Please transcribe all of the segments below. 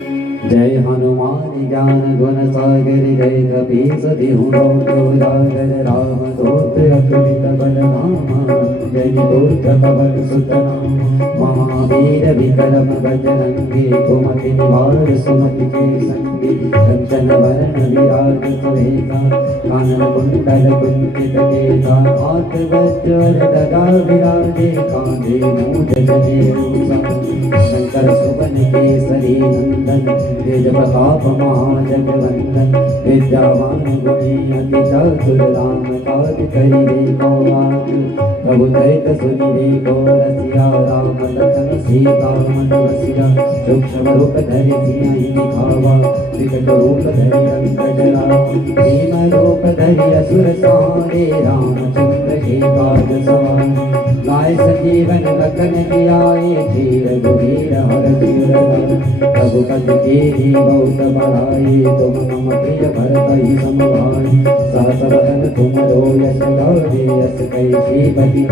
जय हनुमान ज्ञान गुण सागर जय कपीस तिहु लोक उजागर रामदूत अतुलित बल धामा जय दूत पवन सुत नामा महावीर विक्रम बजरंगी कुमति निवार सुमति के संगी कंचन वरण विराज सुवेसा कानन कुंडल कुंचित केसा हाथ वज्र गदा विराजे कांधे मूंज जनेऊ शंकर सुवन केसरी नंदन तेज प्रताप महाजगवंदन विद्यावान गुणी अति चातुर राम काज करिबे को आतुर प्रभु चरित सुनिबे को रसिया राम लखन सीता मन बसिया सूक्ष्म रूप धरि सियहि दिखावा विकट रूप धरि अंक जरावा भीम रूप धरि असुर सहारे रामचंद्र के काज सवारे लाए संजीवन लखन जियाए श्री रघुवीर हरषि उर रघुपति कीन्ही बहुत बड़ाई तुम मम प्रिय भरत सम भाई सहस बदन तुमरो यश गावे यश कई श्रीपति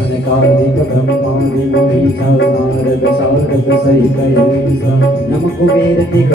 अनेकाधिक ब्रह्मादि मुनीसा नारद सारद सहित अहिंसा नम कुबेर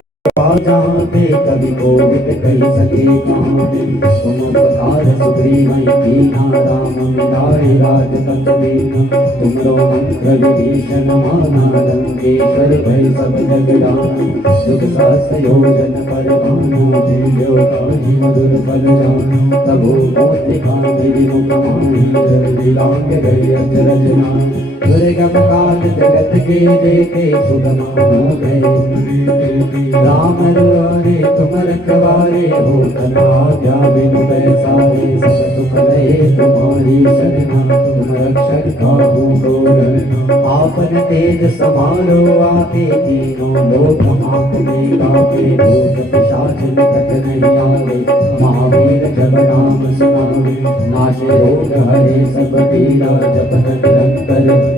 जहाँ पे कभी कोविद कही सके कहाँ पे तुम उपकार सुग्रीव कीन्हा राम मिलाए राजपथ दीन्हा तुमरो मंत्र विभीषण माना लंकेश्वर भय सब जग जाना जुग सहस्र योजन पर भानु दिव्योताहि मधुर फल जानु तबो मोति कांति विमुख माहि विलांग गए अचरज नाहि दुर्गम काल जगत के जेते सुगम गए राम रुआरे तुम रखवारे हो तना आज्ञा बिनु पैसारे सब सुख रहे तुम्हारी शरणा तुम रक्षक काहू को डरना आपन तेज समारो आके तीनों लोक आपने गाके भूत पिशाच निकट नहीं आवे महावीर जब नाम सुनावे नाशे रोग हरे सब पीरा जपत निरंतर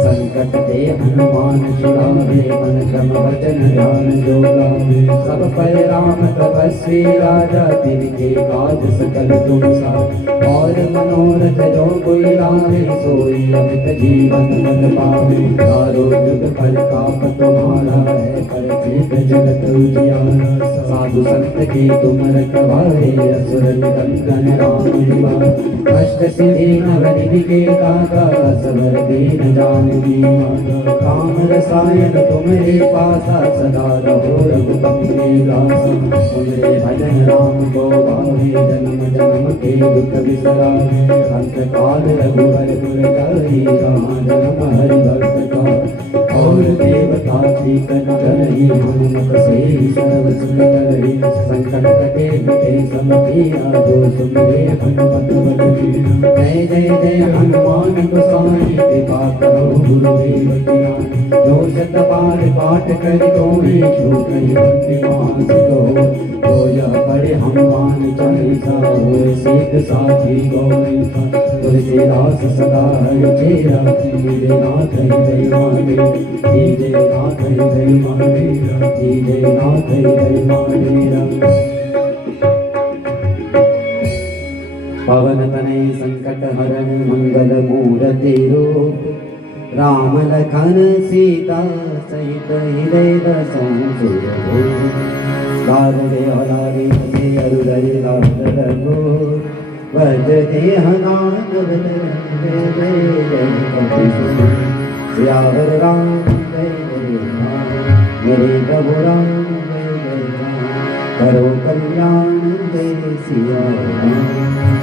संकट ते हनुमान छुड़ावे मन क्रम वचन ध्यान जो गावे सब पर राम तपस्वी राजा तिनके काज सकल तुम साथ और मनोरथ जो कोई लावे सोई अमित जीवन फल पावे चारों जुग फल ताप तुम्हारा है परिचित जगत उजियारा साधु संत के तुम रखवारे असुर निकंदन राम निवारे अष्ट सिद्धि नवनिधि के दाता सबर दीन जानकी माता काम रसायन तुम्हारे पासा सदा रहो रघुपति के दासा तुम्हारे भजन राम को गावे जन्म जन्म के दुख बिसरावे अंत काल रघुवर पुर जाई जहाँ जन्म हरि भक्त का और देवता चीतन करही हनुमत से सर्व सुख करही संकट कटे मिटे सब पीरा जो सुमिरे हनुमत बल बीरा जय जय जय हनुमान गोसाई कृपा करो गुरुदेव की नाई जो शत बार पाठ कर तोहि छूट नहीं बंदीवान को जो यह पढ़े हनुमान चालीसा होए सिद्ध साखी गौरीसा तुलसीदास सदा हरि चेरा कीजे नाथ जय महादेव कीजे नाथ जय महादेव कीजे नाथ जय महादेव पवन तनय संकट हरण मंगल मूर्ति रूप राम लखन सीता सहित हृदय बसं लाडले लाडे से अरुदरि लाड रघु वज देहनान सियावर राम जय जय राम मेरे प्रभु राम जय जय राम करो कल्याण जय सिया राम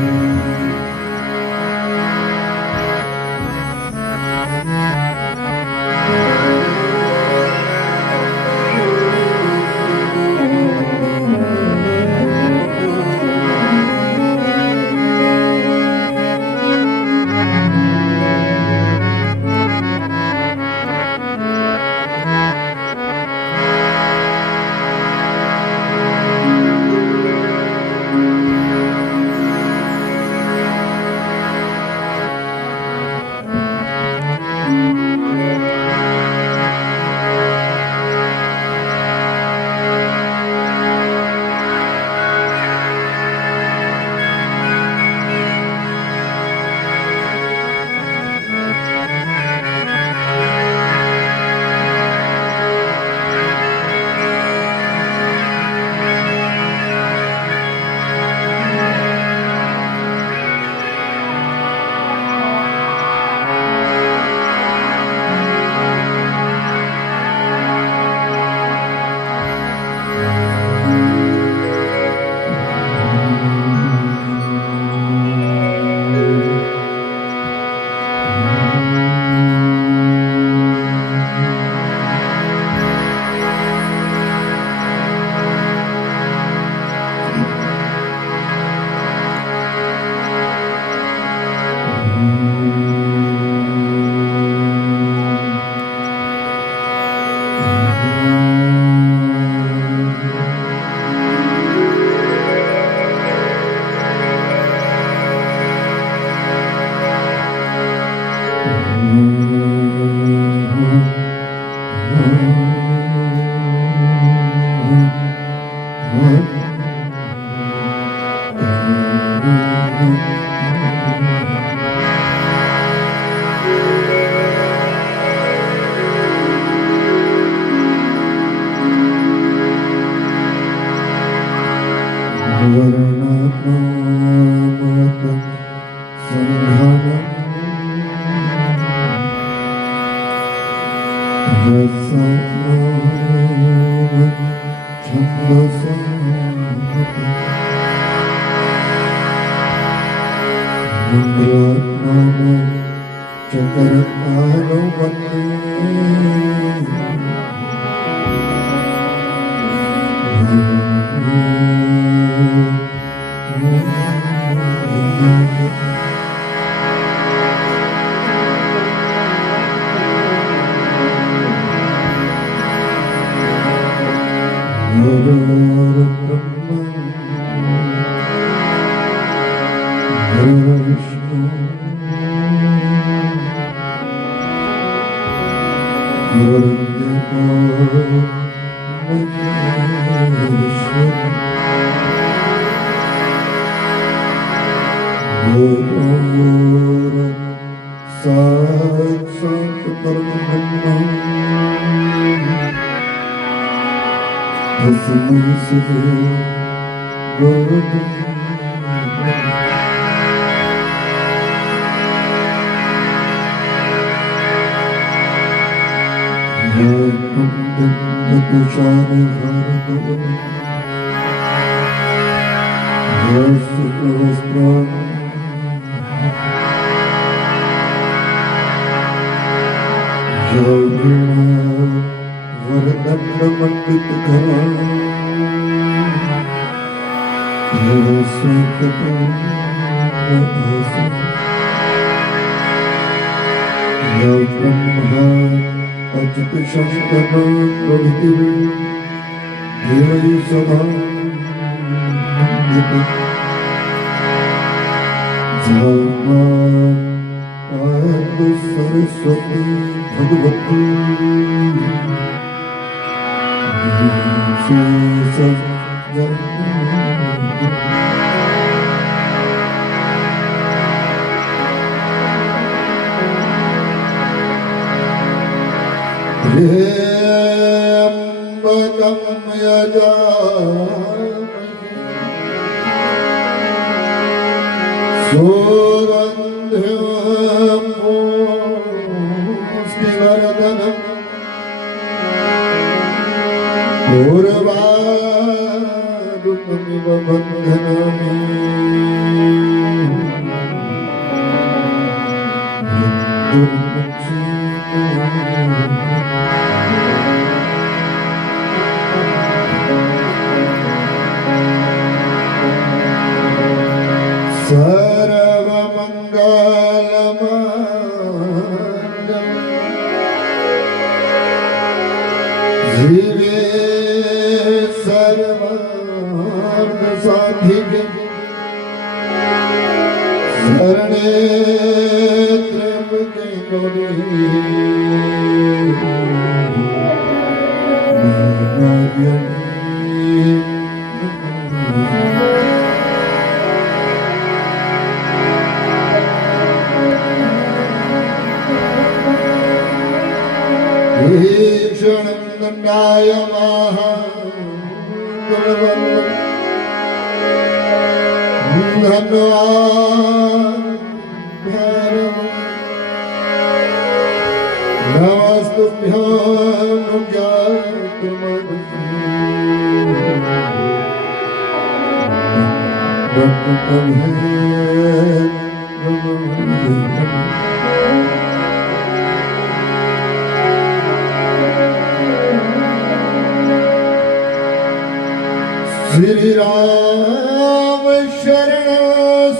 श्री राम शरण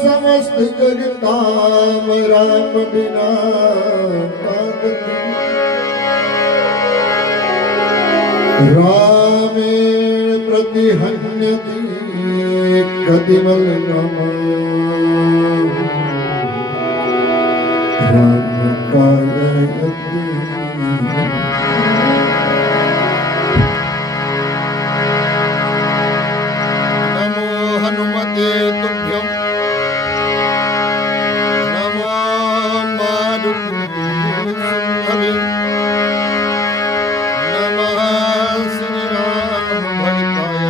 समस्त जगताम राम बिना ताकत रामेण प्रतिहन्यति कतिमल राम कारयति हनुमते तुभ्यं नमो मारुतिसिंहवे नमः श्री राम भक्ताय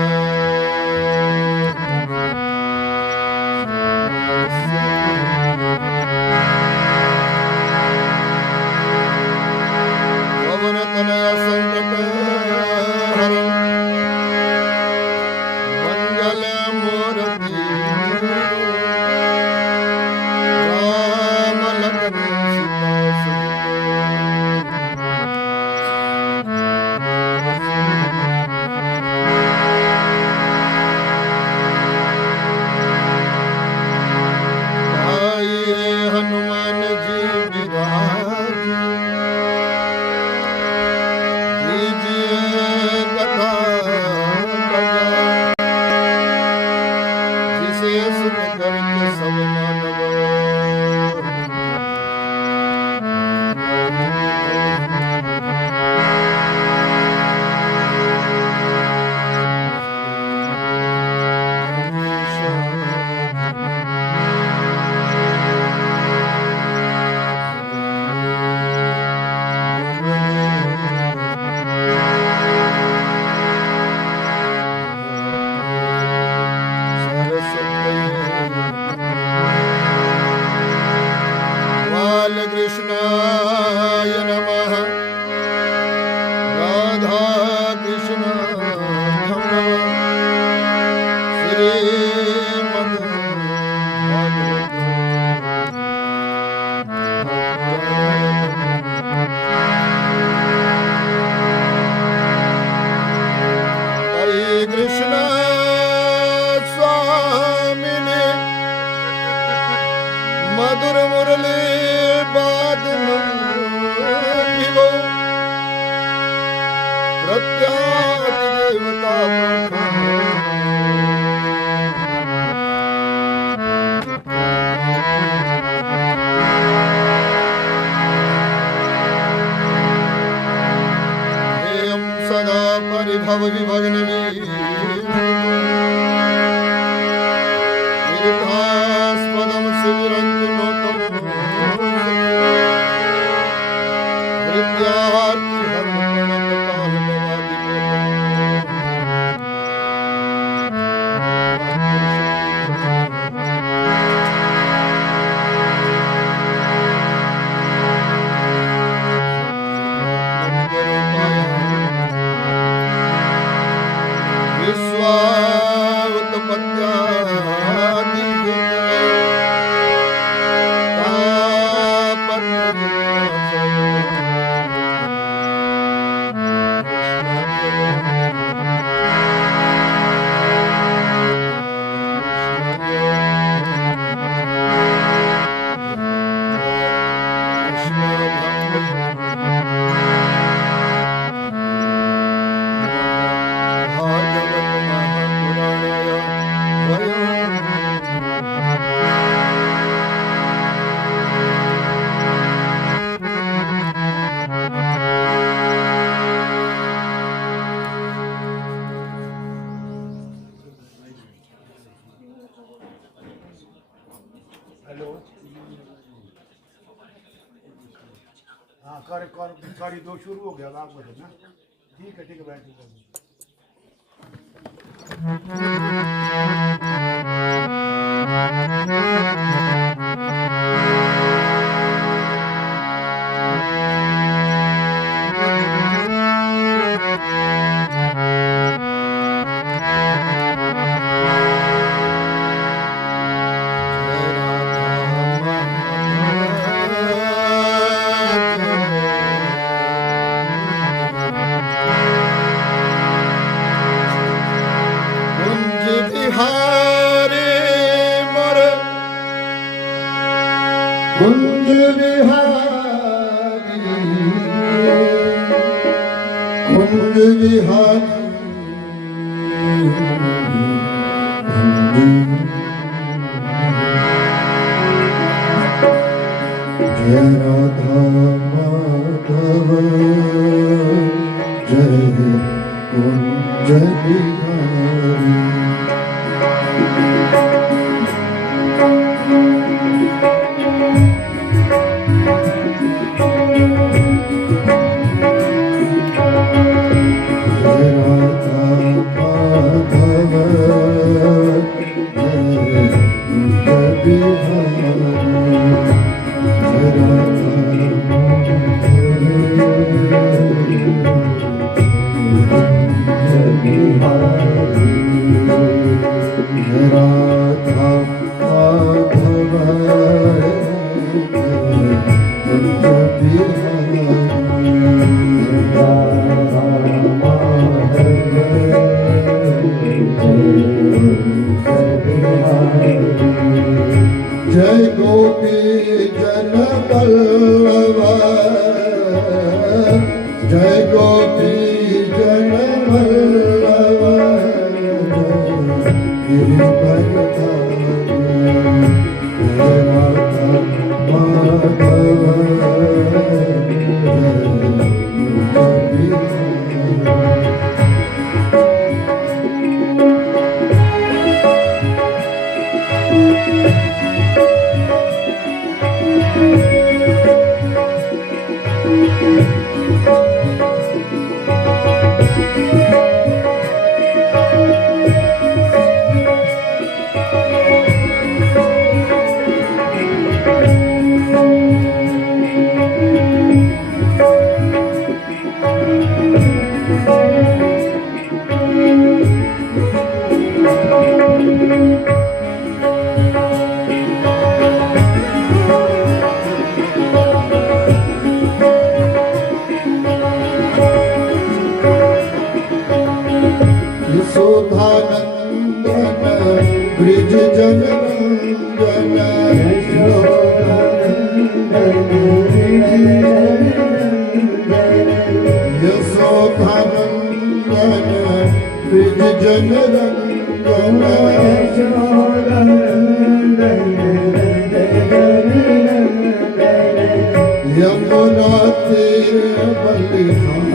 प्रत्यादिदेवता ध्येयं सदा परिभव विभग्न वीरतास्पदं शिवरञ्जनोतं विद्यार्थी हाँ कार्य 2 शुरू हो गया आप बोले ना ठीक है बैठ कुंज विहारी कुंज विहारी जय राधा माधव जय कुंज विहारी जय गोपी जन वल्लभ जय गोपी जन वल्लभ गिरिवरधारी जय राधा माधव ब्रिज जन यशोदानंदन यशोधानंदन ब्रिज जन रंगन यमुना तीर बलिहारी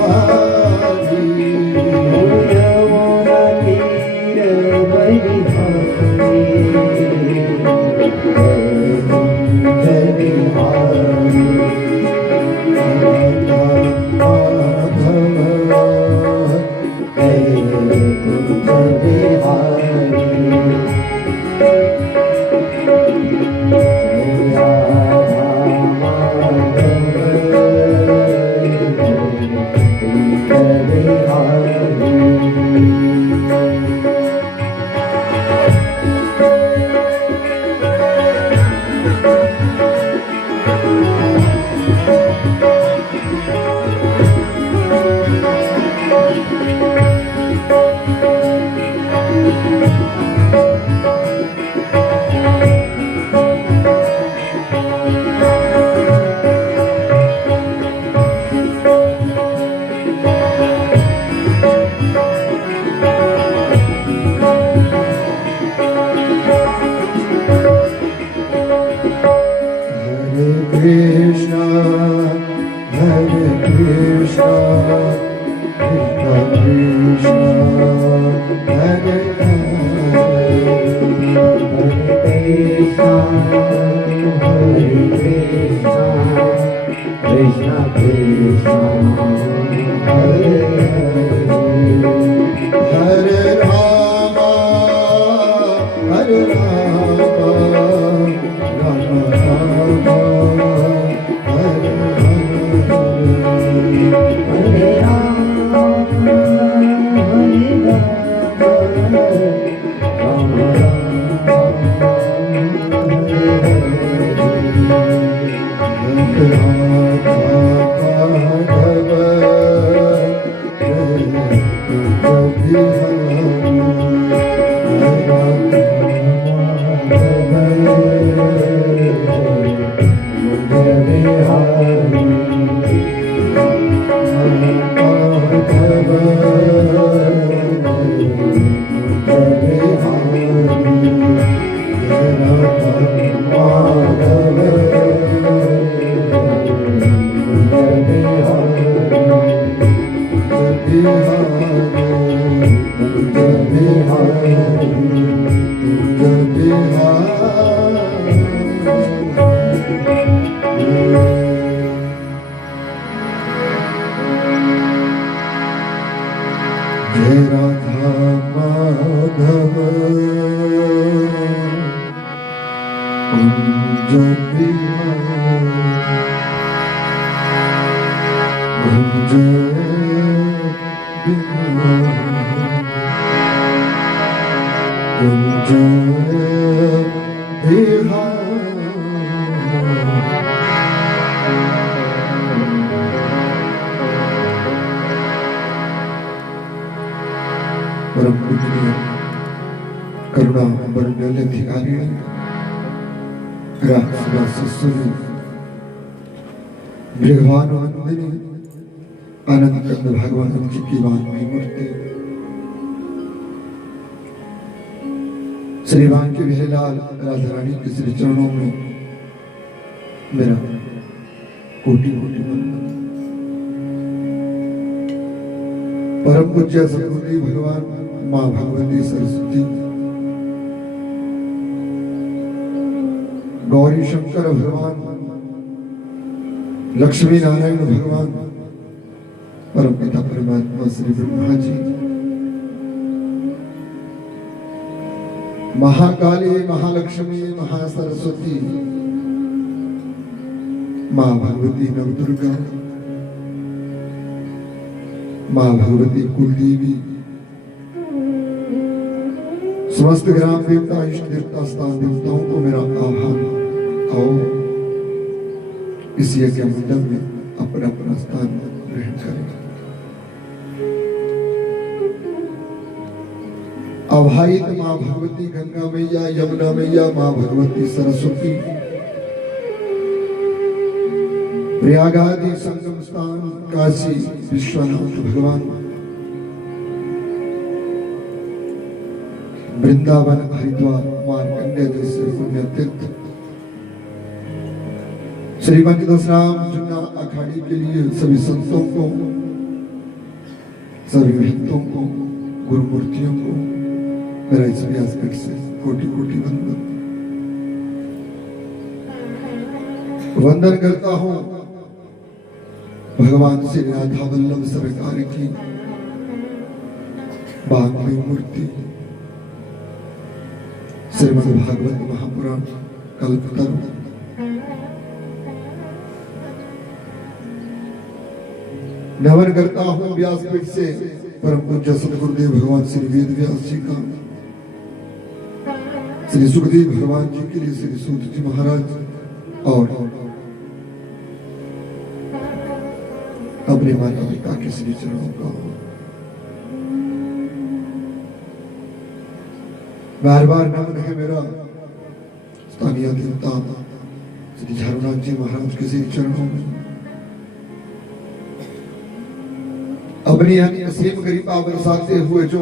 Krishna, Hare Krishna, Krishna Krishna, Hare Hare, Krishna Krishna, Hare Hare, Hare Rama, Hare Rama, Rama Rama, Hare जय राधा माधव कुंज बिहारी कुंज परम पूजनीय करुणा बरनल अधिकारी भगवान वंदनी आनंद कंद भगवान जी की वाणी मूर्ति श्रीमान के विजयलाल राधा रानी के श्री चरणों में मेरा कोटि कोटि वंदन। परम पूज्य सद्गुरु भगवान माँ भगवती सरस्वती गौरी शंकर भगवान लक्ष्मी नारायण भगवान परम पिता परमात्मा श्री ब्रह्मा जी महाकाली महालक्ष्मी महासरस्वती माँ भगवती नवदुर्गा माँ भगवती कुलदेवी समस्त ग्राम देवता इष्ट देवता स्थान देवताओं को मेरा आभार। आओ इस यज्ञ मंडप में अपना अपना स्थान ग्रहण करें। अभाइत माँ भगवती गंगा मैया यमुना मैया माँ भगवती सरस्वती प्रयागादि संगम स्थान काशी विश्वनाथ भगवान, वृंदावन हरिद्वार मार्कंडेय जैसे पुण्य तीर्थ, श्रीमंत दशराम जुन्ना अखाड़ी के लिए सभी संतों को, सभी महंतों को, गुरुमूर्तियों को मेरा इस व्यासपीठ से कोटि कोटि वंदन। वंदन करता हूं भगवान श्री राधा वल्लभ सरकार की बागवी मूर्ति श्रीमद् भागवत महापुराण कल्पतरु, नमन करता हूं व्यासपीठ से परम पूज्य सदगुरुदेव भगवान श्री वेद व्यास जी का, श्री सुखदेव भगवान जी के लिए श्री सूत जी महाराज और अपने माता पिता के श्री चरणों का बार बार नमन है मेरा स्थानीय देवता श्री झारूनाथ जी महाराज के श्री चरणों में। अपनी असीम कृपा बरसाते हुए जो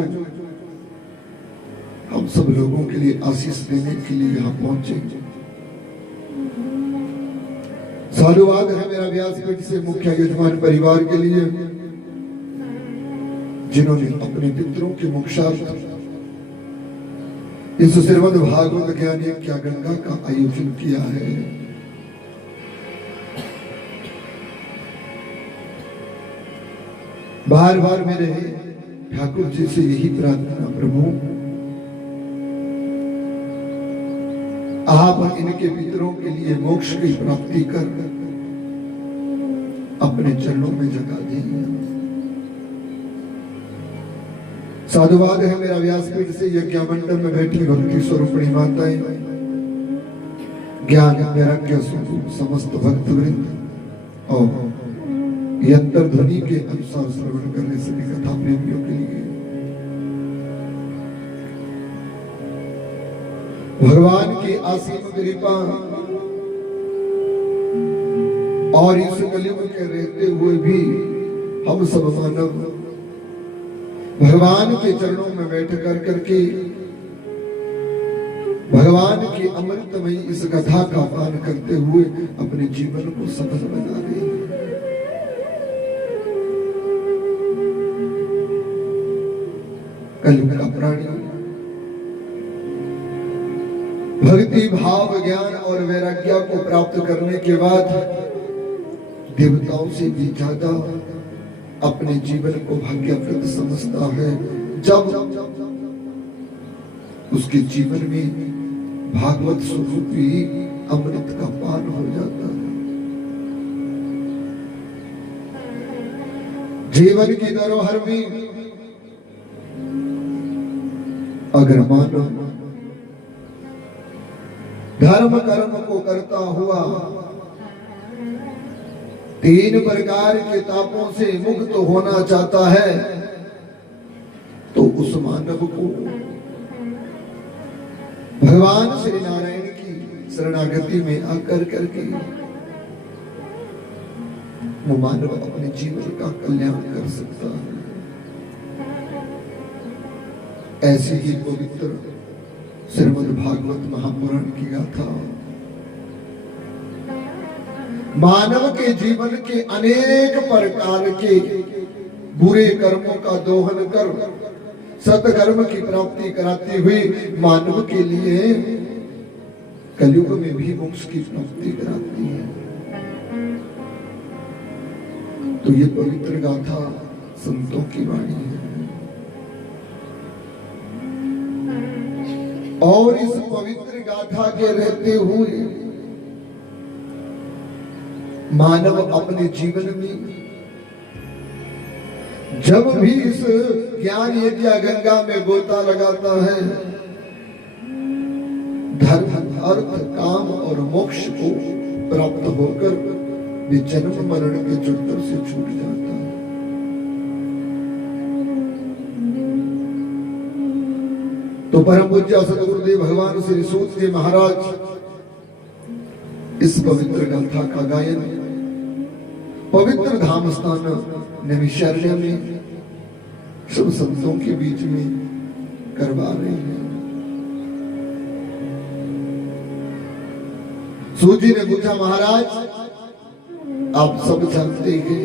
हम सब लोगों के लिए आशीष देने के लिए यहाँ पहुंचे, साधुवाद है मेरा व्यासपीठ से मुख्य यजमान परिवार के लिए, जिन्होंने अपने पितरों के मोक्षार्थ इस श्रीमद् भागवत ज्ञान यज्ञ गंगा का आयोजन किया है। बार बार मेरे ठाकुर जी से यही प्रार्थना, प्रभु आप इनके पितरों के लिए मोक्ष की प्राप्ति कर अपने चरणों में जगा दें। साधुवाद है मेरा व्यासपीठ से यज्ञ मंडल में बैठी भक्ति स्वरूपणी माताएं, ज्ञान वैराग्य स्वरूप समस्त भक्त वृंद और यंत्र ध्वनि के अनुसार श्रवण करने सभी कथा प्रेमियों के लिए भगवान की असीम कृपा और इस कलयुग के रहते हुए भी हम सब मानव भगवान के चरणों में बैठ कर करके भगवान की अमृतमयी इस कथा का पान करते हुए अपने जीवन को सफल बना रहे हैं। कलयुग का प्राणी भक्ति भाव ज्ञान और वैराग्य को प्राप्त करने के बाद देवताओं से भी ज्यादा अपने जीवन को भाग्यप्रद समझता है, जब उसके जीवन में भागवत स्वरूपी अमृत का पान हो जाता है। जीवन की धरोहर में अगर मानव धर्म कर्म को करता हुआ तीन प्रकार के तापों से मुक्त होना चाहता है, तो उस मानव को भगवान श्री नारायण की शरणागति में आकर करके वो मानव अपने जीवन का कल्याण कर सकता है। ऐसे ही पवित्र श्रीमद् भागवत महापुराण की गाथा मानव के जीवन के अनेक प्रकार के बुरे कर्मों का दोहन कर सत्कर्म की प्राप्ति कराती हुई मानव के लिए कलयुग में भी मोक्ष की प्राप्ति कराती है। तो ये पवित्र गाथा संतों की वाणी है और इस पवित्र गाथा के रहते हुए मानव अपने जीवन में जब भी इस ज्ञान यज्ञ गंगा में गोता लगाता है, धर्म अर्थ काम और मोक्ष को प्राप्त होकर वे जन्म मरण के चक्कर से छूट जाता है। तो परम पूज्य सदगुरुदेव भगवान श्री सूत जी महाराज इस पवित्र गाथा का गायन पवित्र धाम स्थान नैमिषारण्य में सब संतों के बीच में करवा रहे हैं। सूत जी ने पूछा, महाराज आप सब जानते हैं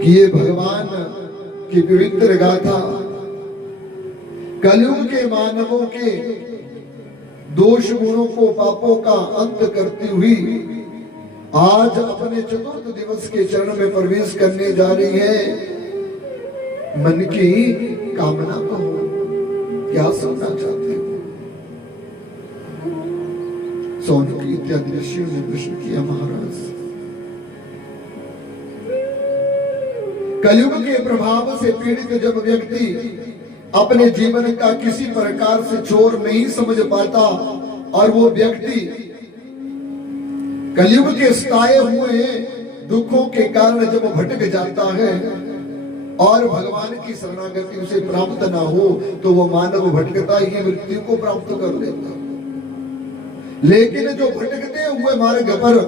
कि ये भगवान की पवित्र गाथा कलयुग के मानवों के दोष गुणों को, पापों का अंत करती हुई आज अपने चतुर्थ दिवस के चरण में प्रवेश करने जा रही है। मन की कामना कहो, क्या सुनना चाहते हो? सौनक इत्यादि ऋषियों ने प्रश्न किया, महाराज कलयुग के प्रभाव से पीड़ित जब व्यक्ति अपने जीवन का किसी प्रकार से छोर नहीं समझ पाता और वो व्यक्ति कलयुग के सताए हुए दुखों के कारण जब भटक जाता है और भगवान की शरणागति उसे प्राप्त ना हो तो वो मानव भटकता ही मृत्यु को प्राप्त कर लेता। लेकिन जो भटकते हुए मार्ग पर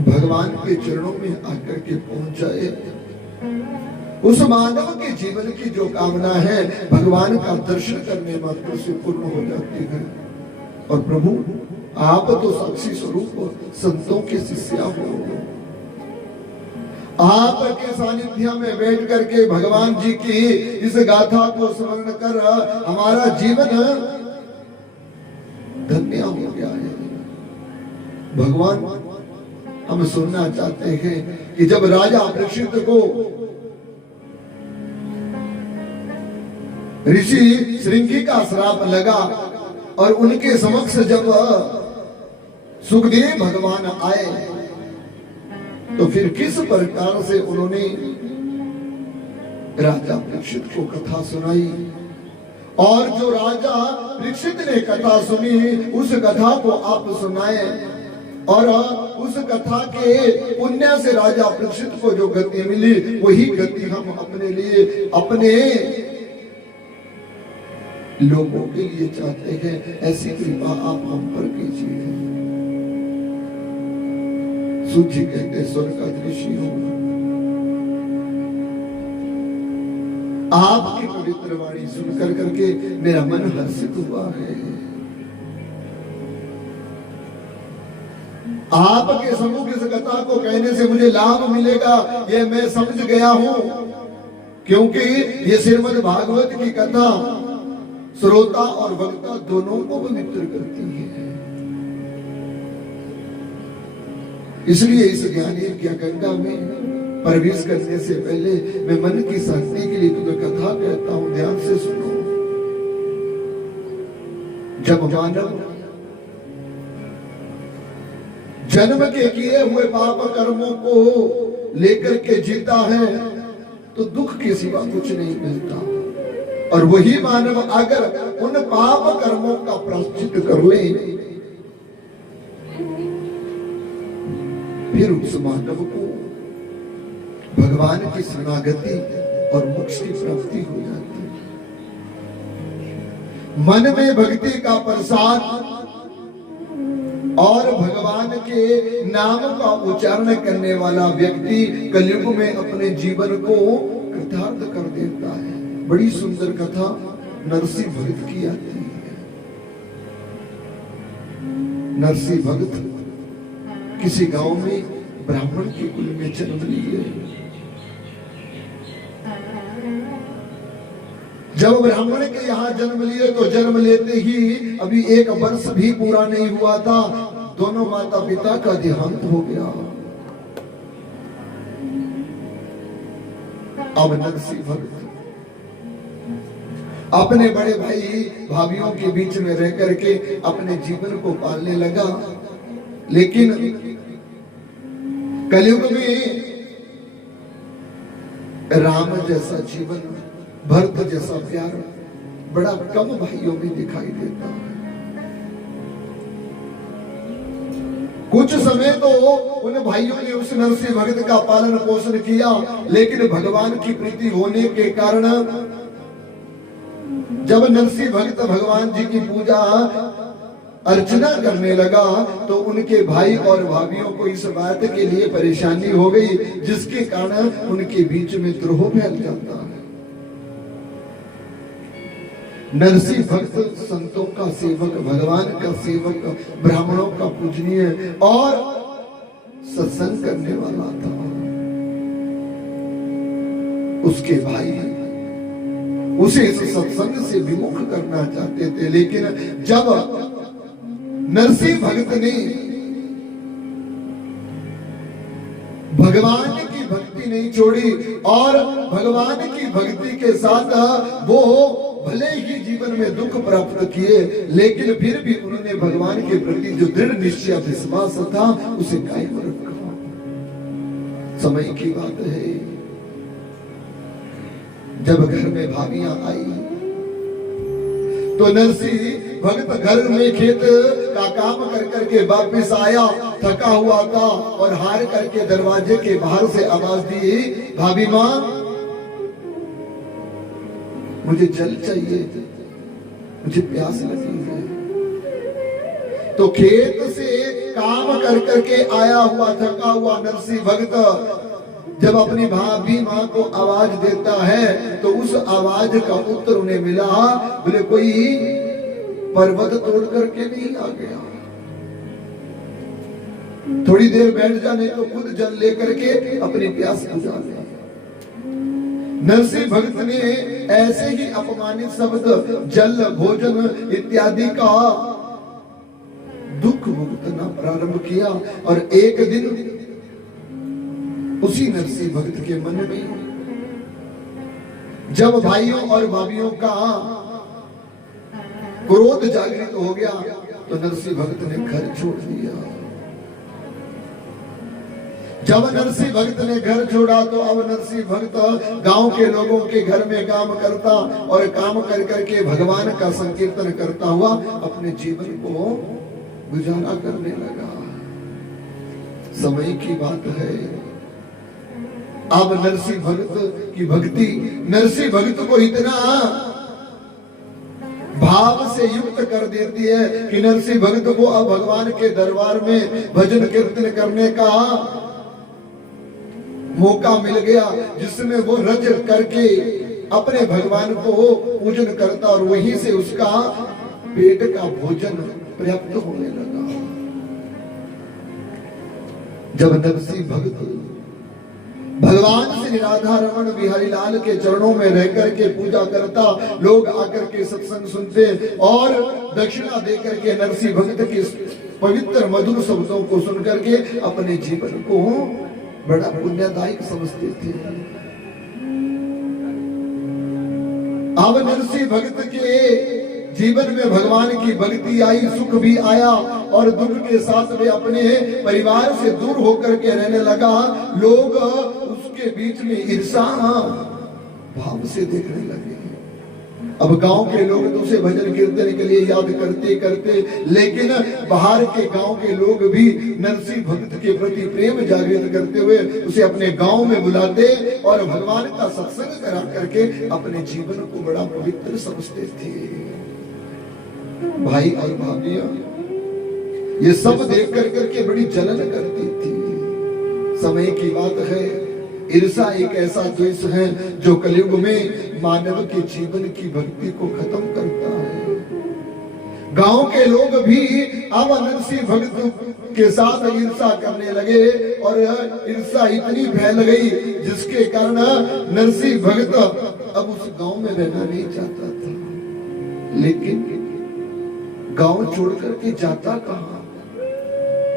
भगवान के चरणों में आकर के पहुंच जाए, उस मानव के जीवन की जो कामना है भगवान का दर्शन करने मात्र से पूर्ण हो जाती है। और प्रभु आप तो साक्षी स्वरूप संतों के शिष्या हो, आपके सानिध्य में बैठ करके भगवान जी की इस गाथा को स्मरण कर हमारा जीवन धन्य हो गया है। भगवान हम सुनना चाहते हैं कि जब राजा परीक्षित को ऋषि श्रृंगी का श्राप लगा और उनके समक्ष जब सुखदेव भगवान आए तो फिर किस प्रकार से उन्होंने राजा परीक्षित को कथा सुनाई। और जो राजा परीक्षित ने कथा सुनी उस कथा को आप सुनाए और उस कथा के पुण्य से राजा परीक्षित को जो गति मिली वही गति हम अपने लिए, अपने लोगों के लिए चाहते हैं। ऐसी कृपा आप हम पर कीजिए। सूत जी कहते स्वर्गाधीशी हो, आपकी पवित्र वाणी सुनकर करके मेरा मन हर्षित हुआ है। आपके सम्मुख इस कथा को कहने से मुझे लाभ मिलेगा ये मैं समझ गया हूं, क्योंकि ये श्रीमद् भागवत की कथा श्रोता और वक्ता दोनों को पवित्र करती है। इसलिए इस ज्ञानी क्या गंगा में प्रवेश करने से पहले मैं मन की शांति के लिए तुम्हें कथा कहता हूं, ध्यान से सुनो। जब मानव जन्म के किए हुए पाप कर्मों को लेकर के जीता है तो दुख के सिवा कुछ नहीं मिलता। और वही मानव अगर उन पाप कर्मों का प्रायश्चित कर ले फिर उस मानव को भगवान की शरणागति और मोक्ष की प्राप्ति हो जाती है। मन में भक्ति का प्रसाद और भगवान के नाम का उच्चारण करने वाला व्यक्ति कलयुग में अपने जीवन को कृतार्थ कर देता है। बड़ी सुंदर कथा नरसिंह भगत की आती है। नरसिंह भगत किसी गांव में ब्राह्मण के कुल में जन्म लिए। जब ब्राह्मण के यहाँ जन्म लिए तो जन्म लेते ही अभी 1 वर्ष भी पूरा नहीं हुआ था, दोनों माता पिता का देहांत हो गया। अब नरसिंह भगत अपने बड़े भाई भाभीियों के बीच में रह करके अपने जीवन को पालने लगा। लेकिन कलयुग में राम जैसा जीवन, भरत जैसा प्यार बड़ा कम भाइयों में दिखाई देता है। कुछ समय तो उन भाइयों ने उस नरसिंह भगत का पालन पोषण किया, लेकिन भगवान की प्रीति होने के कारण जब नरसिंह भगत भगवान जी की पूजा अर्चना करने लगा तो उनके भाई और भाभियों को इस बात के लिए परेशानी हो गई, जिसके कारण उनके बीच में द्रोह फैल जाता है। नरसिंह भक्त संतों का सेवक, भगवान का सेवक, ब्राह्मणों का पूजनीय और सत्संग करने वाला था। उसके भाई उसे इस सत्संग से विमुख करना चाहते थे, लेकिन जब नरसिंह भक्त ने भगवान की भक्ति नहीं छोड़ी और भगवान की भक्ति के साथ वो भले ही जीवन में दुख प्राप्त किए, लेकिन फिर भी उन्होंने भगवान के प्रति जो दृढ़ निश्चय विश्वास था उसे कायम रखा। समय की बात है, जब घर में भाभियां आई तो नरसिंह भक्त घर में खेत का काम कर करके वापिस आया, थका हुआ था और हार करके दरवाजे के बाहर से आवाज दी, भाभी मां मुझे जल चाहिए, मुझे प्यास लगी है। तो खेत से काम कर करके आया हुआ थका हुआ नरसिंह भक्त जब अपनी भाभी मां को आवाज देता है तो उस आवाज का उत्तर उन्हें मिला, बोले कोई पर्वत तोड़ करके नहीं आ गया, थोड़ी देर बैठ जाने तो खुद जल लेकर के अपनी प्यास बुझा ले। नरसिंह भक्त ने ऐसे ही अपमानित शब्द जल, भोजन इत्यादि का दुख भुगतना प्रारंभ किया और एक दिन उसी नरसिंह भक्त के मन में जब भाइयों और भाभियों का क्रोध जागृत हो गया तो नरसिंह भक्त ने घर छोड़ दिया। जब नरसिंह भक्त ने घर छोड़ा तो अब नरसिंह भक्त गांव के लोगों के घर में काम करता और काम कर करके भगवान का संकीर्तन करता हुआ अपने जीवन को गुजारा करने लगा। समय की बात है, अब नरसिंह भक्त की भक्ति नरसिंह भक्त को इतना भाव से युक्त कर देती है कि नरसिंह भक्त को अब भगवान के दरबार में भजन कीर्तन करने का मौका मिल गया, जिसमें वो रज करके अपने भगवान को पूजन करता और वहीं से उसका पेट का भोजन पर्याप्त होने लगा। जब नरसिंह भक्त भगवान से निराधार रमण बिहारी लाल के चरणों में रह करके पूजा करता, लोग आकर के सत्संग सुनते और दक्षिणा दे करके नरसिंह भक्त के पवित्र मधुर शब्दों को सुन करके अपने जीवन को बड़ा पुण्यदायक समझते थे। अब नरसिंह भक्त के जीवन में भगवान की भक्ति आई, सुख भी आया और दुख के साथ वे अपने परिवार से दूर होकर के रहने लगा। लोग उसके बीच में ईर्षा भाव से देखने लगे। अब गांव के लोग तो उसे भजन कीर्तन के लिए याद करते करते, लेकिन बाहर के गांव के लोग भी नरसिंह भक्त के प्रति प्रेम जागृत करते हुए उसे अपने गांव में बुलाते और भगवान का सत्संग करा करके अपने जीवन को बड़ा पवित्र समझते थे। भाई और भाभियां ये सब देख कर करके बड़ी जलन करती थी। समय की बात है, ईर्षा एक ऐसा द्वेष है जो कलयुग में मानव के जीवन की भक्ति को खत्म करता है। गांव के लोग भी अब नरसिंह भक्त के साथ ईर्षा करने लगे और ईर्षा इतनी फैल गई जिसके कारण नरसिंह भक्त अब उस गांव में रहना नहीं चाहता था। लेकिन गांव छोड़ करके जाता कहां,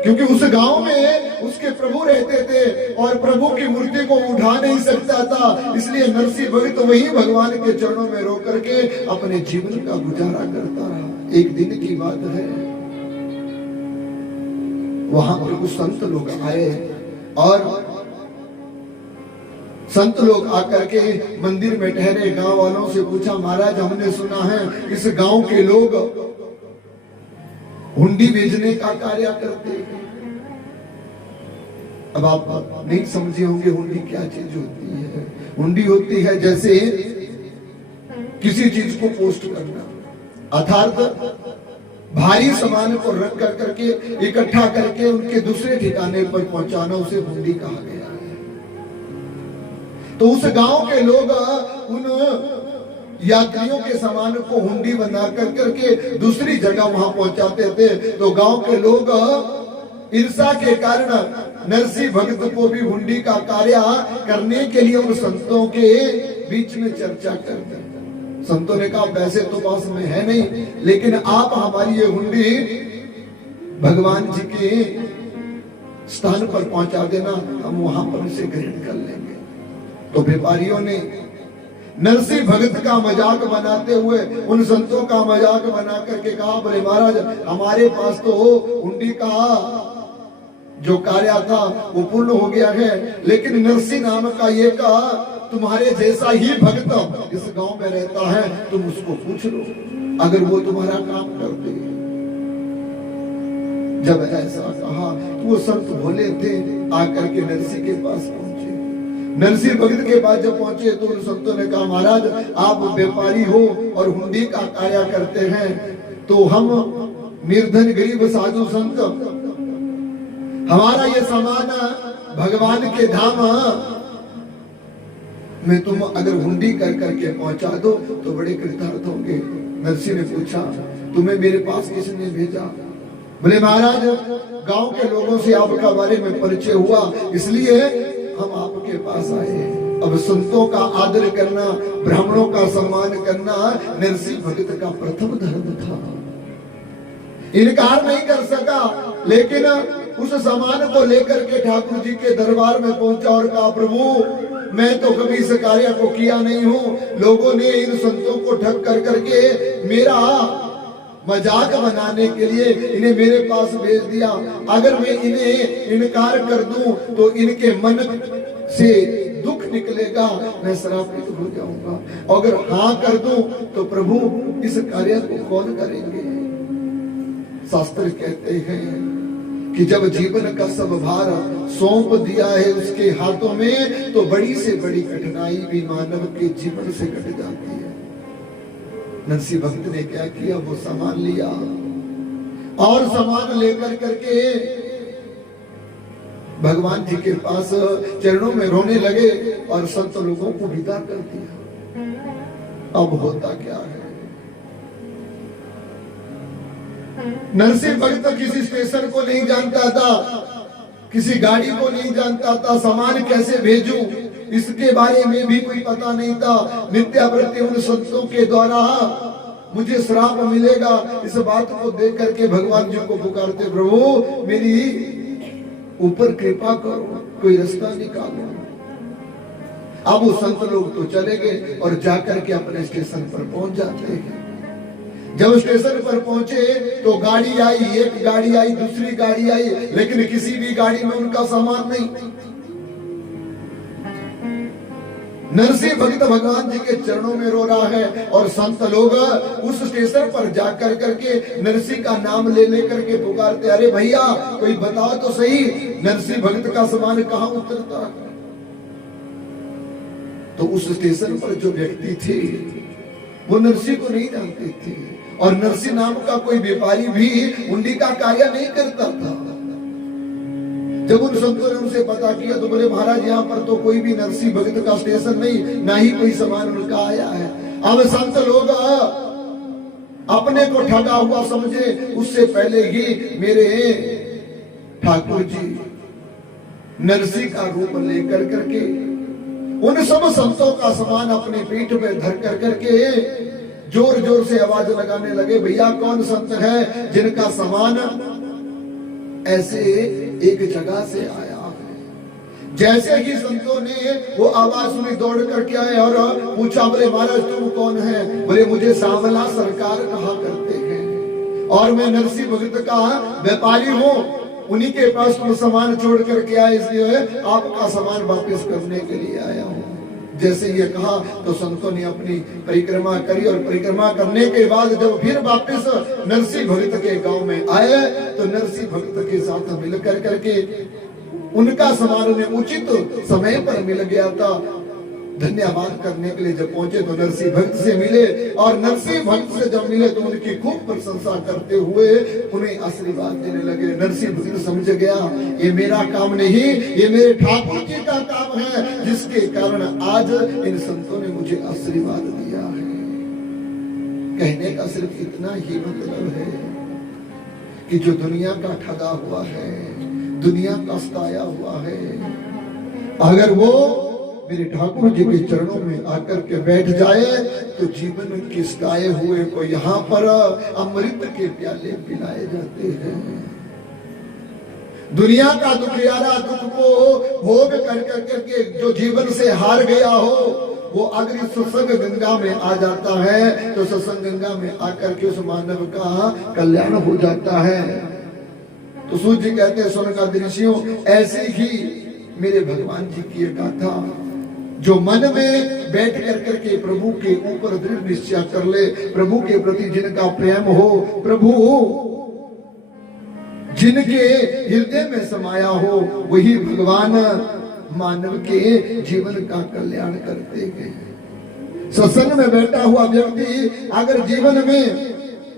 क्योंकि उस गांव में उसके प्रभु रहते थे और प्रभु की मूर्ति को उठा नहीं सकता था। इसलिए नरसिंह भक्त वही भगवान के चरणों में रो करके अपने जीवन का गुजारा करता रहा। एक दिन की बात है, वहां पर कुछ संत लोग आए और संत लोग आकर के मंदिर में ठहरे। गांव वालों से पूछा, महाराज हमने सुना है इस गांव के लोग हुंडी बेचने का कार्य करते हैं। अब आप नहीं समझे होंगे हुंडी क्या चीज होती है। हुंडी होती है जैसे किसी चीज को पोस्ट करना, अर्थात भारी सामान को रख कर करके इकट्ठा करके उनके दूसरे ठिकाने पर पहुंचाना उसे हुंडी कहा गया है। तो उस गांव के लोग उन यात्रियों के सामान को हुंडी बना कर करके दूसरी जगह वहां पहुंचाते थे। तो गांव के लोग ईर्षा के कारण नरसिंह भक्त को भी हुंडी का कार्य करने के लिए उन संतों के बीच में चर्चा करते। संतों ने कहा वैसे तो पास में है नहीं, लेकिन आप हमारी ये हुंडी भगवान जी के स्थान पर पहुंचा देना, हम वहां पर उसे ग्रहण कर लेंगे। तो व्यापारियों ने नरसिंह भक्त का मजाक बनाते हुए उन संतों का मजाक बना करके कहा, बोले महाराज हमारे पास तो हुंडी का जो कार्य था वो पूर्ण हो गया है, लेकिन नरसिंह नाम का ये का तुम्हारे जैसा ही भक्त इस गांव में रहता है, तुम उसको पूछ लो अगर वो तुम्हारा काम कर दे। जब ऐसा कहा तो वो संत भोले थे, आकर के नरसिंह के पास पहुंचे। नरसिंह भक्त के पास जब पहुंचे तो उन संतों ने कहा, महाराज आप व्यापारी हो और हुंडी का कार्य करते हैं, तो हम निर्धन गरीब साधु संत हमारा ये सामान भगवान के धाम में तुम अगर हुंडी कर करके पहुंचा दो तो बड़े कृतार्थ होंगे। नरसिंह ने पूछा, तुम्हें मेरे पास किसने भेजा? बोले महाराज गांव के लोगों से आपका बारे में परिचय हुआ, इसलिए हम आपके पास आए। अब संतों का आदर करना, ब्राह्मणों का सम्मान करना नरसिंह भक्त का प्रथम धर्म था। इनकार नहीं कर सका, लेकिन उस सामान को लेकर के ठाकुर जी के दरबार में पहुंचा और कहा, प्रभु मैं तो कभी इस कार्य को किया नहीं हूँ, लोगों ने इन संतों को ठग कर करके मेरा मजाक बनाने के लिए इन्हें मेरे पास भेज दिया। अगर मैं इन्हें इनकार कर दूं तो इनके मन से दुख निकलेगा, मैं श्रापित हो जाऊंगा। अगर हाँ कर दूं तो प्रभु इस कार्य को कौन करेंगे? शास्त्र कहते हैं कि जब जीवन का सब भार सौंप दिया है उसके हाथों में, तो बड़ी से बड़ी कठिनाई भी मानव के जीवन से कट जाती है। नरसिंह भक्त ने क्या किया, वो सामान लिया और सामान लेकर करके भगवान जी के पास चरणों में रोने लगे और संत लोगों को विदा कर दिया। अब होता क्या है, नरसिंह भक्त किसी स्टेशन को नहीं जानता था, किसी गाड़ी को नहीं जानता था, सामान कैसे भेजूं इसके बारे में भी कोई पता नहीं था। नित्यावृत्ति उन संतों के द्वारा मुझे श्राप मिलेगा, इस बात को देख करके भगवान जी को पुकारते, प्रभु मेरी ऊपर कृपा करो, कोई रास्ता निकालो। अब वो संत लोग तो चले गए और जाकर के अपने स्टेशन पर पहुंच जाते हैं। जब स्टेशन पर पहुंचे तो गाड़ी आई, एक गाड़ी आई, दूसरी गाड़ी आई, लेकिन किसी भी गाड़ी में उनका सामान नहीं। नरसिंह भक्त भगवान जी के चरणों में रो रहा है और संत लोग उस स्टेशन पर जाकर करके नरसिंह का नाम ले लेकर के पुकारते, अरे भैया कोई बताओ तो सही नरसिंह भक्त का सामान कहां उतरता है? तो उस स्टेशन पर जो व्यक्ति थे वो नरसिंह को नहीं जानते थे और नरसिंह नाम का कोई व्यापारी भी हुंडी का कार्य नहीं करता था। जब उन संतों ने उनसे पता किया तो बोले, महाराज यहाँ पर तो कोई भी नरसिंह भक्त का स्टेशन नहीं, ना ही कोई सामान उनका आया है। अब संत लोग अपने को ठगा हुआ समझे, उससे पहले ही मेरे ठाकुर जी नरसिंह का रूप लेकर करके उन सब संतों का सामान अपने पीठ में धर कर करके जोर जोर से आवाज लगाने लगे, भैया कौन संत है जिनका सामान ऐसे एक जगह से आया है? जैसे ही संतों ने वो आवाज सुनी दौड़ करके आए और पूछा, बोले महाराज तुम कौन है? बोले मुझे सांवला सरकार कहा करते हैं और मैं नरसिंह भक्त का व्यापारी हूँ, उन्हीं के पास तुम सामान छोड़ करके आए, इसलिए आपका सामान वापस करने के लिए आया हूँ। जैसे ये कहा तो संतों ने अपनी परिक्रमा करी और परिक्रमा करने के बाद जब फिर वापस नरसिंह भक्त के गांव में आए तो नरसिंह भक्त के साथ मिलकर करके उनका सामान उन्हें उचित समय पर मिल गया था। धन्यवाद करने के लिए जब पहुंचे तो नरसिंह भक्त से मिले, और नरसिंह भक्त से जब मिले तो उनकी खूब प्रशंसा करते हुए उन्हें आशीर्वाद देने लगे। नरसिंह भक्त समझ गया ये मेरा काम नहीं, ये मेरे ठाकुर जी का काम है, जिसके कारण आज इन संतों ने मुझे आशीर्वाद दिया है। कहने का सिर्फ इतना ही मतलब है कि जो दुनिया का ठगा हुआ है, दुनिया का सताया हुआ है, अगर वो मेरे ठाकुर जी के चरणों में आकर के बैठ जाए तो जीवन के सताए हुए को यहाँ पर अमृत के प्याले पिलाए जाते हैं। दुनिया का दुखियारा दुख को भोग कर करके जो जीवन से हार गया हो, वो अगर इस सत्संग गंगा में आ जाता है तो सत्संग गंगा में आकर के उस मानव का कल्याण हो जाता है। तो सूर्य जी कहते हैं सोन का दृश्यों, ऐसे ही मेरे भगवान जी की एक गाथा, जो मन में बैठ कर करके प्रभु के ऊपर दृढ़ निश्चय कर ले, प्रभु के प्रति जिनका प्रेम हो, प्रभु जिनके हृदय में समाया हो, वही भगवान मानव के जीवन का कल्याण करते हैं। सत्संग में बैठा हुआ व्यक्ति अगर जीवन में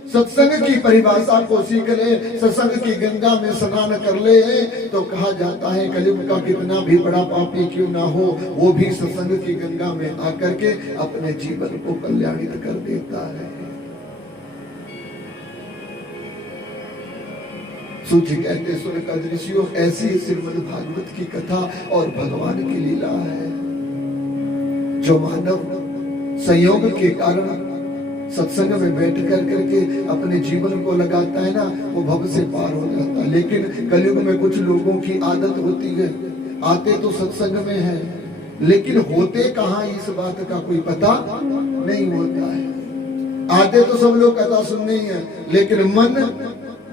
सत्संग की परिभाषा को सीख ले, सत्संग की गंगा में स्नान कर ले, तो कहा जाता है कलयुग का कितना भी बड़ा पापी क्यों ना हो, वो भी सत्संग की गंगा में आकर के अपने जीवन को कल्याणित कर देता है। सूची कहते सुन का दृश्यों, ऐसी श्रीमद् भागवत की कथा और भगवान की लीला है। जो मानव संयोग के कारण सत्संग में बैठ कर करके अपने जीवन को लगाता है ना, वो भव से पार हो जाता है। लेकिन कलयुग में कुछ लोगों की आदत होती है, आते तो सत्संग में है लेकिन होते कहाँ इस बात का कोई पता नहीं होता है। आते तो सब लोग कथा सुनने ही है, लेकिन मन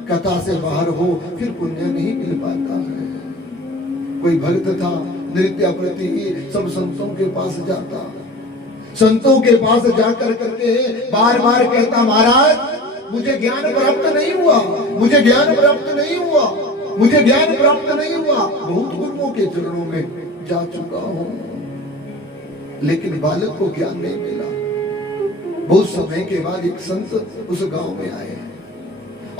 कथा से बाहर हो फिर पुण्य नहीं मिल पाता है। कोई भक्त था नृत्य प्रति सब संतों के पास जाता, संतों के पास जाकर करके बार बार कहता, महाराज मुझे ज्ञान प्राप्त नहीं हुआ, मुझे ज्ञान प्राप्त नहीं हुआ, मुझे ज्ञान प्राप्त नहीं हुआ। बहुत गुरुओं के चरणों में जा चुका हूं, लेकिन बालक को ज्ञान नहीं मिला। बहुत समय के बाद एक संत उस गांव में आए,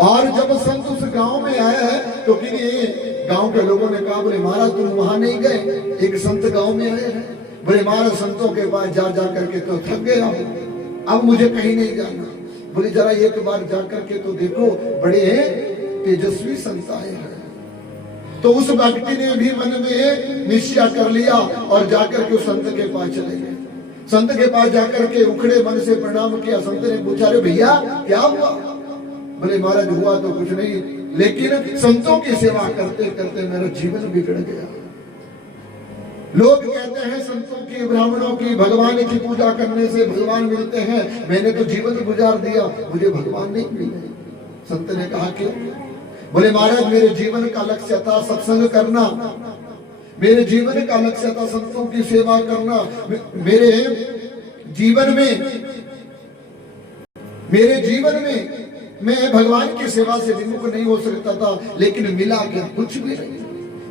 और जब संत उस गांव में आया है तो फिर गांव के लोगों ने कहा, बोले महाराज तुम वहां नहीं गए, एक संत गांव में आए हैं। बोले महाराज संतों के पास जा जा करके तो थक गया, अब मुझे कहीं नहीं जाना। बोले जरा एक बार जा करके तो देखो, बड़े तेजस्वी संत आए हैं। तो उस व्यक्ति ने भी मन में निश्चय कर लिया और जाकर के उस संत के पास चले गए। संत के पास जाकर के उखड़े मन से प्रणाम किया। संत ने पूछा, अरे भैया क्या हुआ? बोले महाराज हुआ तो कुछ नहीं, लेकिन संतों की सेवा करते करते मेरा जीवन बिगड़ गया। लोग कहते हैं संतों की, ब्राह्मणों की, भगवान की पूजा करने से भगवान मिलते हैं, मैंने तो जीवन गुजार दिया, मुझे भगवान नहीं मिले। संत ने कहा क्यों? बोले महाराज मेरे जीवन का लक्ष्य था सत्संग करना, मेरे जीवन का लक्ष्य था संतों की सेवा करना। मेरे जीवन में मैं भगवान की सेवा से विमुख नहीं हो सकता था, लेकिन मिला क्या? कुछ भी नहीं।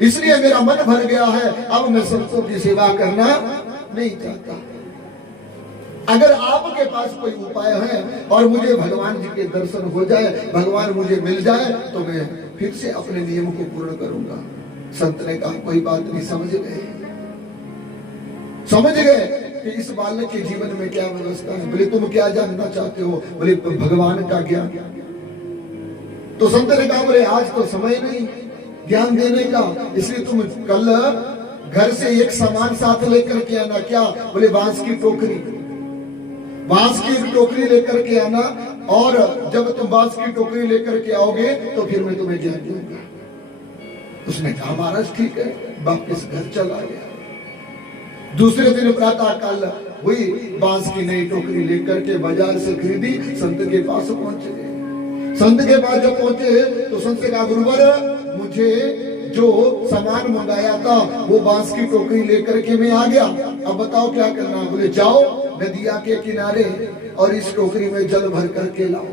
इसलिए मेरा मन भर गया है, अब मैं संतों की सेवा करना नहीं चाहता। अगर आपके पास कोई उपाय है और मुझे भगवान जी के दर्शन हो जाए, भगवान मुझे मिल जाए, तो मैं फिर से अपने नियम को पूर्ण करूंगा। संत ने कहा कोई बात नहीं, समझ गए कि इस बालक के जीवन में क्या व्यवस्था है। बोले तुम क्या जानना चाहते हो? बोले भगवान का ज्ञान। तो संत ने कहा बोले आज तो समय नहीं ज्ञान देने का, इसलिए तुम कल घर से एक सामान साथ लेकर के आना। क्या? बोले बांस की टोकरी, बांस की टोकरी लेकर के आना, और जब तुम बांस की टोकरी लेकर के आओगे तो फिर मैं तुम्हें ज्ञान दूंगा। उसने कहा महाराज ठीक है, वापिस घर चला गया। दूसरे दिन प्रातः काल हुई, बांस की नई टोकरी लेकर के बाजार से खरीदी, संत के पास पहुंच गए। संत के पास जब पहुंचे तो संत से कहा गुरुवर मुझे जो सामान मंगाया था वो बांस की टोकरी लेकर के मैं आ गया, अब बताओ क्या करना? बोले जाओ नदिया के किनारे और इस टोकरी में जल भर करके लाओ।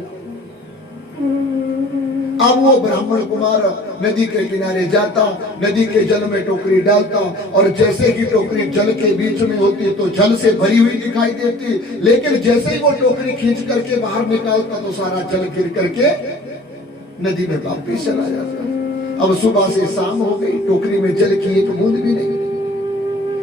अब वो ब्राह्मण कुमार नदी के किनारे जाता, नदी के जल में टोकरी डालता, और जैसे ही टोकरी जल के बीच में होती तो जल से भरी हुई दिखाई देती, लेकिन जैसे ही वो टोकरी खींच करके बाहर निकालता तो सारा जल गिर करके नदी में वापिस चला जाता। अब सुबह से शाम हो गई, टोकरी में जल की एक बूंद भी नहीं।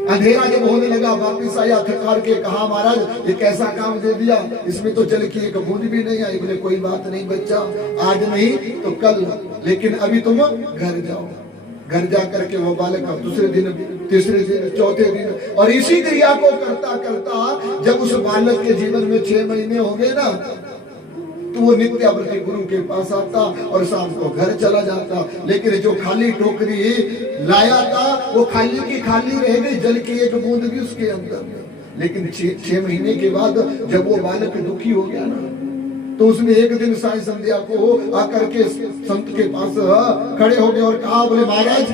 अंधेरा जब होने लगा, वापिस आया थकार के, कहा महाराज ये कैसा काम दे दिया, इसमें तो जल की एक बूंद भी नहीं आई। बोले कोई बात नहीं बच्चा, आज नहीं तो कल, लेकिन अभी तुम घर जाओ। घर जा करके वो बालक दूसरे दिन, तीसरे दिन, चौथे दिन, और इसी क्रिया को करता करता जब उस बालक के जीवन में 6 महीने हो गए ना, तो वो नित्यावृत्ति गुरु के पास आता और शाम को घर चला जाता। लेकिन जो खाली टोकरी लाया था वो खाली की खाली रह गई, जल की एक बूंद भी उसके अंदर। लेकिन 6 महीने के बाद जब वो बालक दुखी हो गया ना, तो उसने एक दिन साय संध्या को आकर के संत के पास खड़े हो गए और कहा, बोले महाराज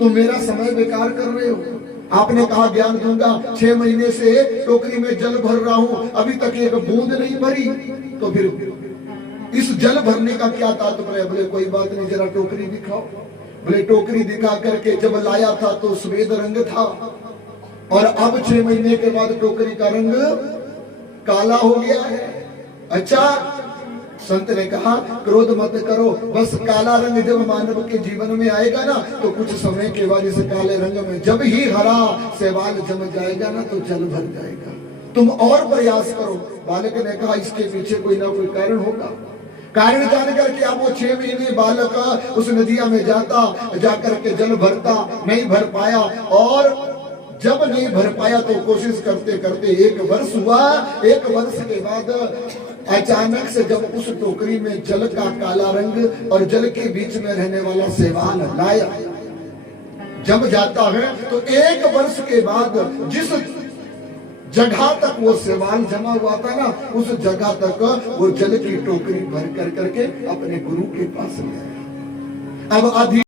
तुम मेरा समय बेकार कर रहे हो, आपने कहा ज्ञान दूंगा, 6 महीने से टोकरी में जल भर रहा हूं, अभी तक एक बूंद नहीं भरी, तो फिर इस जल भरने का क्या तात्पर्य? बोले कोई बात नहीं, जरा टोकरी दिखाओ। बोले टोकरी दिखा करके जब लाया था तो सफेद रंग था, और अब 6 महीने के बाद टोकरी का रंग काला हो गया है। अच्छा, संत ने कहा क्रोध मत करो, बस काला रंग जब मानव के जीवन में आएगा ना, तो कुछ समय के बाद इस काले रंग में जब ही हरा शैवाल जम जाएगा ना, तो जल भर जाएगा, तुम और प्रयास करो। बालक ने कहा इसके पीछे कोई ना कोई कारण होगा। कारण जान करके अब वो 6 महीने बालक उस नदिया में जाता, जाकर के जल भरता, नहीं भर पाया, और जब नहीं भर पाया तो कोशिश करते करते 1 वर्ष हुआ। 1 वर्ष के बाद अचानक से जब उस टोकरी में जल का काला रंग और जल के बीच में रहने वाला शैवाल लाया, जब जाता है तो 1 वर्ष के बाद जिस जगह तक वो शैवाल जमा हुआ था ना, उस जगह तक वो जल की टोकरी भर कर करके अपने गुरु के पास ले आया। अब